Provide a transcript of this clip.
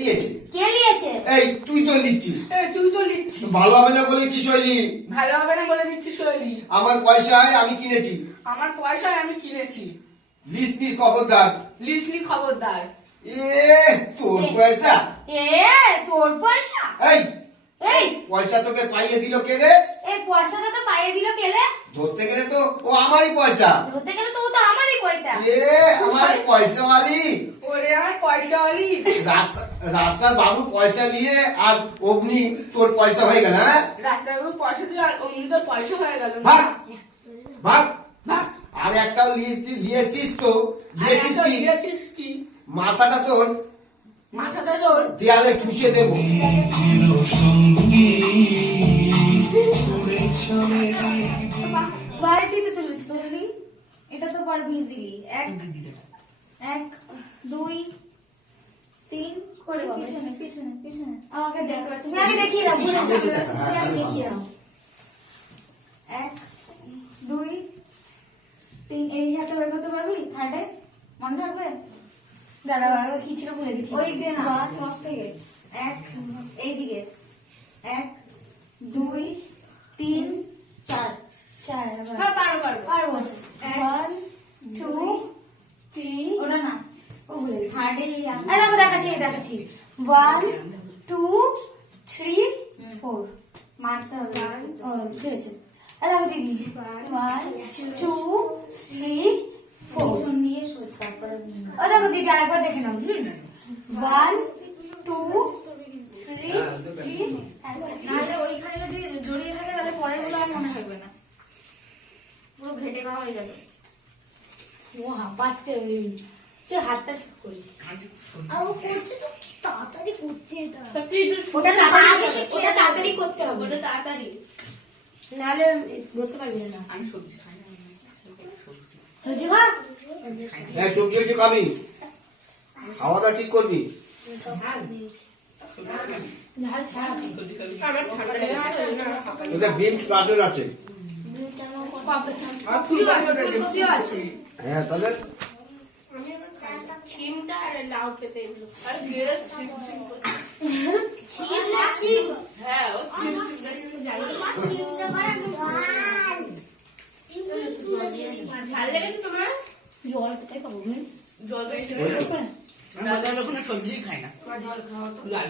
নিয়েছে কে নিয়েছে এই তুই তো নিচ্ছিস। এই তুই তো লিখছিস ভালো হবে না বলেছিস শৈলী? ভালো হবে না বলে দিচ্ছি শৈলী? আমার পয়সায় আমি কিনেছি। আমার পয়সায় আমি কিনেছি। লিস্ট খবরদার। লিসলি খবরদার। এ তোর পয়সা। এ তোর পয়সা? এই এই। পয়সা তোকে পাইয়ে দিল কে রে? এই পয়সাটা তো পাইয়ে দিল কেলে ধরতে গেলে তো ও আমারই পয়সা। ধরতে গেলে তো ও তো আমারই পয়সা। এ আমার ওরে আমার পয়সা রাস্তা রাস্তার বাবু পয়সা নিয়ে আর অগ্নি তোর পয়সা হয়ে গেল হ্যাঁ? রাস্তার উপর পয়সা দিয়ে আর অন্য তোর পয়সা হয়ে গেল। ভাগ ভাগ। ভাগ। আর একটা লিস্ট নিয়েছিস তো। দিয়েছিস কি? দিয়েছিস কি? মাথাটা তোর মাথাটা তোর? দেয়ালে ঠুসে দেবো। তুলিস এটা তো পারবি ইজিলি এক এক দুই করে পিছনে পিছনে পিছনে। আমাকে দেখো তুমি আগে দেখিয়ে দাও তুমি আগে দেখিয়ে দাও। এক দুই তিন। এই হাতে বের করতে পারবি? থার্ডে? মনে থাকবে? দাদা বাবা কি ছিল ভুলে গেছি। ওই দিকে না মস্ত থেকে এক এইদিকে। এক দুই তিন চার চার হ্যাঁ পারব পারব পারব ওয়ান টু থ্রি ওটা না ও ভুলে গেছি থার্ডে আরে আমি দেখাচ্ছি দেখাচ্ছি। ওয়ান টু থ্রি ফোর মারতে হবে। ঠিক আছে। আরে আমি দিদি। ওয়ান টু থ্রি ফোর দিয়ে তারপরে ও দিদি আরেকবার দেখে নাও। হুম। ওয়ান টু থ্রি থ্রি নাহলে ওইখানে যদি জড়িয়ে থাকে তাহলে পরেরগুলো আর মনে থাকবে না। পুরো ঘেটে খাওয়া হয়ে যাবে। ও হাঁপাচ্ছে তুই হাতটা ঠিক করি আর ও করছে তো কি তাড়াতাড়ি করছে এটা? ওটা তাড়াতাড়ি ওটা তাড়াতাড়ি করতে হবে? ওটা তাড়াতাড়ি। নাহলে ধরতে পারবি না। আমি সবজি খাই না বুঝি মা হ্যাঁ সবজি খাবি? খাওয়াটা ঠিক করবি? বিনস গাজর আছে। হ্যাঁ তাহলে শিমটা আর লাউ পেঁপে এগুলো আর ঘিরে ছিম ছিম করে। শিম না শিম হ্যাঁ ও ছিম ছিম দেখে জানি না। ঝাল লেগেছে তোমার জল কোথায় পাবো হুম? জল দিয়ে খেলে ওই তো। দাদা ওখানে সবজি খায় না জল খাওয়া তো লাল